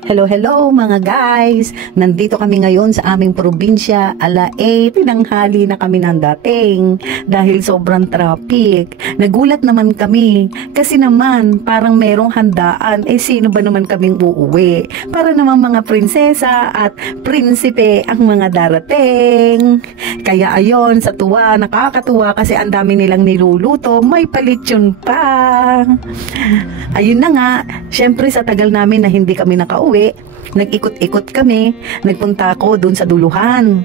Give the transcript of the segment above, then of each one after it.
Hello, hello mga guys! Nandito kami ngayon sa aming probinsya. 8 tinanghali na kami ng dating dahil sobrang traffic. Nagulat naman kami kasi naman parang merong handaan. Sino ba naman kaming uuwi? Para naman mga prinsesa at prinsipe ang mga darating. Kaya ayon, sa tuwa, nakakatuwa kasi ang dami nilang niluluto. May palitsyon pa. Ayun na nga, syempre sa tagal namin na hindi kami nakauwi, nag-ikot-ikot kami, nagpunta ako dun sa duluhan.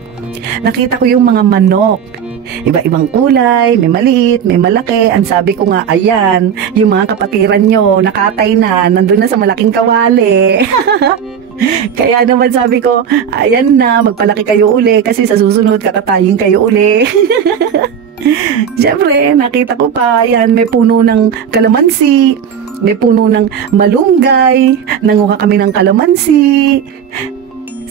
Nakita ko yung mga manok. Iba-ibang kulay, may maliit, may malaki. Ang sabi ko nga, ayan, yung mga kapatiran nyo, nakatay na, nandun na sa malaking kawali. Kaya naman sabi ko, ayan na, magpalaki kayo uli kasi sa susunod kakatayin kayo uli. Siyempre, nakita ko pa, ayan, may puno ng kalamansi. May puno ng malunggay, nanguha kami ng kalamansi,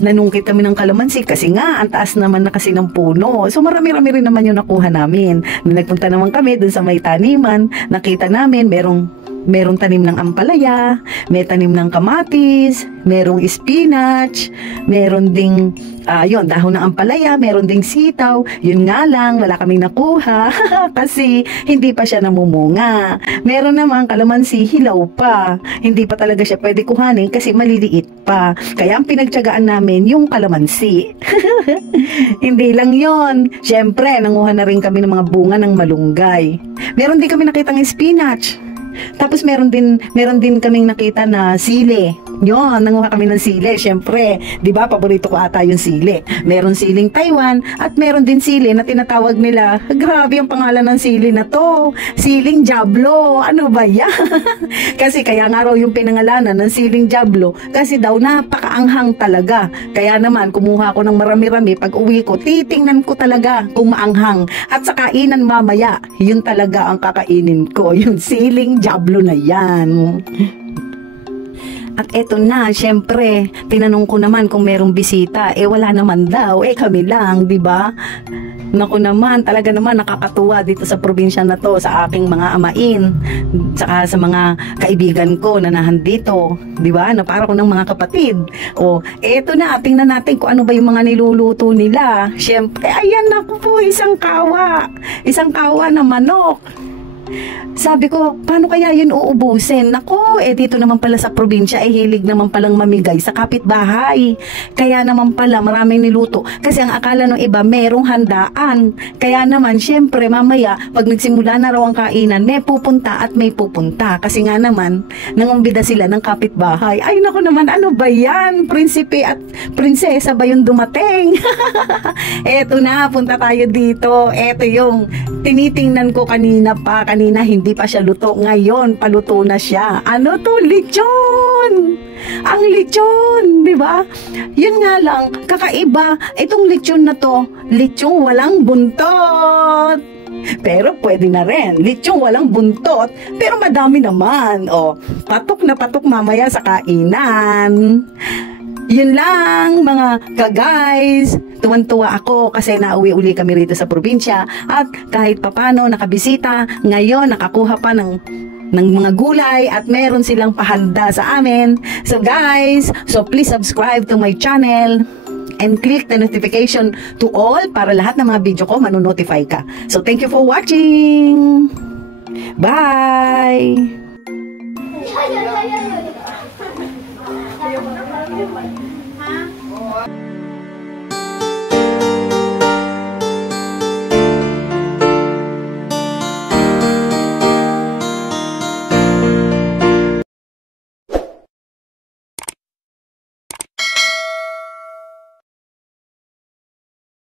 nanungkit kami ng kalamansi kasi nga, ang taas naman na kasi ng puno. So marami-rami rin naman yung nakuha namin. Nagpunta naman kami dun sa may taniman, nakita namin merong tanim ng ampalaya, may tanim ng kamatis, merong spinach, meron ding dahon ng ampalaya, meron ding sitaw. Yun nga lang, wala kaming nakuha kasi hindi pa siya namumunga. Meron naman kalamansi, hilaw pa. Hindi pa talaga siya pwede kuhanin kasi maliliit pa. Kaya ang pinagtiyagaan namin yung kalamansi. Hindi lang yon. Siyempre, nanguha na rin kami ng mga bunga ng malunggay. Meron din kami nakitang spinach. Tapos meron din kaming nakita na sili. Yun, nanguha kami ng sili. Siyempre, di ba, paborito ko ata yung sili. Meron siling Taiwan at meron din sili na tinatawag nila, grabe ang pangalan ng sili na to, siling Diablo. Ano ba yan? Kasi kaya nga raw yung pinangalanan ng siling Diablo kasi daw napakaanghang talaga. Kaya naman, kumuha ko ng marami-rami. Pag uwi ko, titingnan ko talaga kung maanghang. At sa kainan mamaya, yun talaga ang kakainin ko. Yung siling Diablo na yan. At eto na, syempre, tinanong ko naman kung merong bisita. Wala naman daw. Kami lang, di ba? Naku naman, talaga naman nakakatuwa dito sa probinsya na to, sa aking mga amain, saka sa mga kaibigan ko na nandito, di ba? Na para ko ng mga kapatid. Eto na, tingnan natin kung ano ba yung mga niluluto nila. Syempre, ayan, naku po, isang kawa na manok. Sabi ko, paano kaya yun uubusin? Nako, dito naman pala sa probinsya, hilig naman palang mamigay sa kapitbahay. Kaya naman pala maraming niluto. Kasi ang akala ng iba, merong handaan. Kaya naman, syempre, mamaya, pag nagsimula na raw ang kainan, may pupunta at may pupunta. Kasi nga naman, nangumbida sila ng kapitbahay. Ay, nako naman, ano ba yan? Prinsipe at prinsesa ba yung dumating? Eto na, punta tayo dito. Eto yung tinitingnan ko kanina hindi pa siya luto. Ngayon, paluto na siya. Ano to? Lechon! Ang lechon, di ba? Yun nga lang, kakaiba. Itong lechon na to, lechon walang buntot. Pero pwede na rin. Lechon walang buntot, pero madami naman. Patok na patok mamaya sa kainan. Yun lang mga ka-guys, tuwan-tuwa ako kasi nauwi uli kami rito sa probinsya at kahit papano nakabisita, ngayon nakakuha pa ng mga gulay at meron silang pahanda sa amin. So guys, please subscribe to my channel and click the notification to all para lahat ng mga video ko manonotify ka. So thank you for watching! Bye!